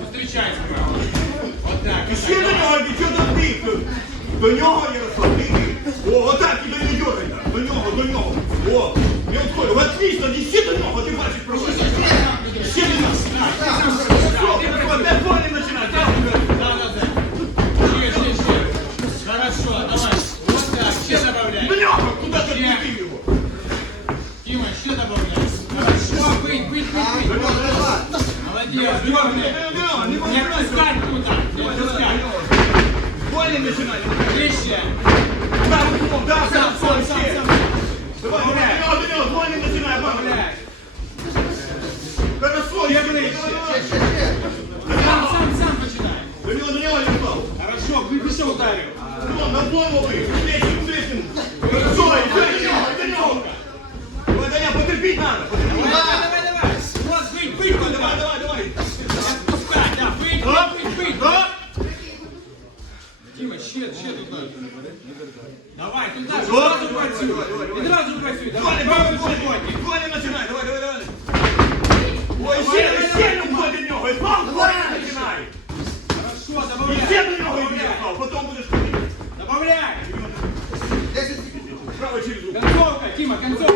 Зустрічай справа. Отак. Ще до нього, нічого бік. До нього, Ярослав, ти. О, отак, і не так. До нього, до нього. О, не відходь. Отлично, не ще до нього, ти бачиш, прошу. Ще до нього. Не Не можна. отпускай туда. Не отпускай. Вони починають. Ближче. Так, да, Сам, сам, сам, сам, сам, ще. сам. Давай, до нього, до нього, вони починають. мама. Добавляй. Хорошо, я ближче. Сам, сам, сам починай. До нього, до нього, Ярослав. Хорошо, выпиши ударил. Ну, на голову ви, плечем, плечем. Хорошо, і до нього, і до нього. Давай, Даня, потерпіть надо, Оп. працюй. Відразу працюй. Давай, давай, давай, починай, давай, давай, давай. Ой, ще, ще не в нього, і двоє починай. Хорошо, добавляй. ще до нього йди. Потім будеш ходити. Добавляй. Право через руку. Концовка, Тима, концовка.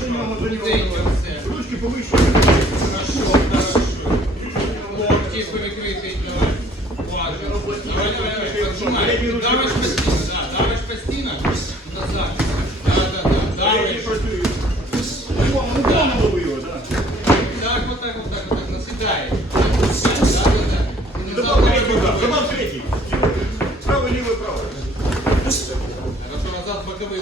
До нього, до нього. Дивимося. Ручки повище. Хорошо, хорошо. Локти перекрытые, давай. Важно. Давай, спастина. Назад. Да, да, да, давай. Ну, ну. Так, вот так, вот так, вот так, наседай. Давай.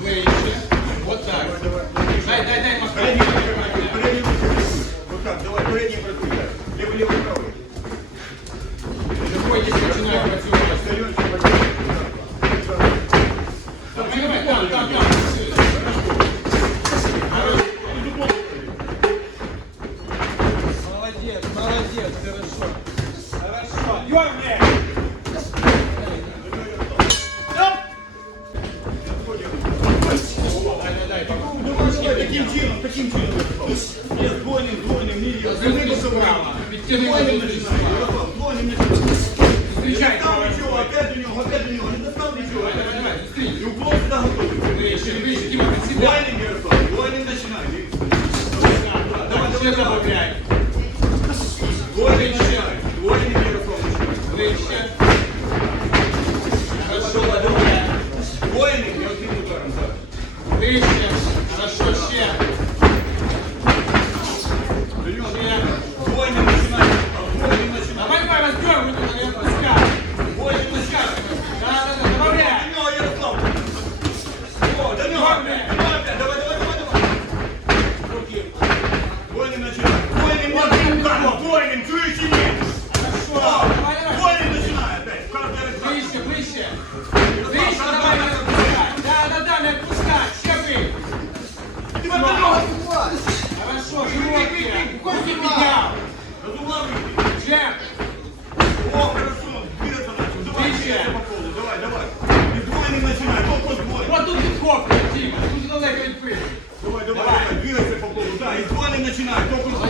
Ближче. Вот так. Дай, дай, дай, махай. Передній працюй, передній працюй. Вот так, давай, передній працюй, так. Лівий, лівий, правий. Виходить, починай таким чином, таким чином. Ні, двойним, двойним, ні. Зверни справа. Підтягни Двойним внутрі начинай, двойним начинай. Зустрічай, Не став давай. нічого, опять до нього, опять до нього, не достав нічого. Давай, давай, давай, зустрій. І сюди готовий. Себя. Двойним, Ярослав, двойним начинай. Давай, давай, давай. Двойним начинай. Двойним, Ярослав. Ближче. Хорошо, Давай. Двойним, я одним ударом. Ближче. Хорошо, ще. До нього, Ще. двойним начинай. Двойним начинай. Давай, давай, раздергивай туда, я пускай. Двойним начинай. Да, да, да, добавляй. До нього, Ярослав. О, до нього. Добре. Давай, опять, давай, давай, давай, давай. Руки. Двойним начинай. Далеко